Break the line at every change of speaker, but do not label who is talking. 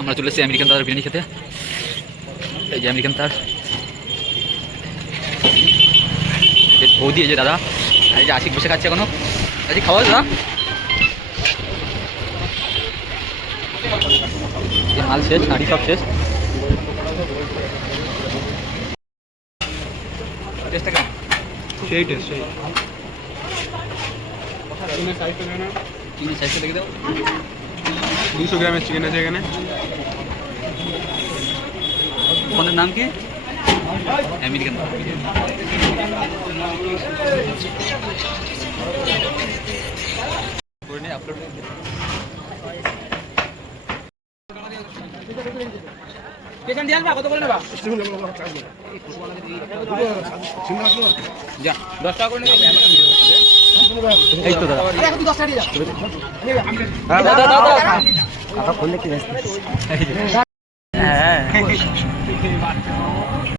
আমরা চলে এসেছি আমেরিকান তার বিরিয়ানি খেতে। এই যে আমেরিকান তার। এই বৌদি এই যে দাদা এই যে আশিক বসে খাচ্ছে এখনও। আজকে খাওয়া দাদা মাল শেষ হাঁড়ি সব শেষ।
সেই টেস্ট সেই।
চিকেন সাইজটা দেখে দাও
দুশো গ্রামের চিকেন আছে এখানে।
ফোনের নাম কি? আমেরিকান দশ টাকা করে নেবে। এই তো দাদা। দাদা দাদা। হ্যাঁ 哎哎哎。可以可以可以可以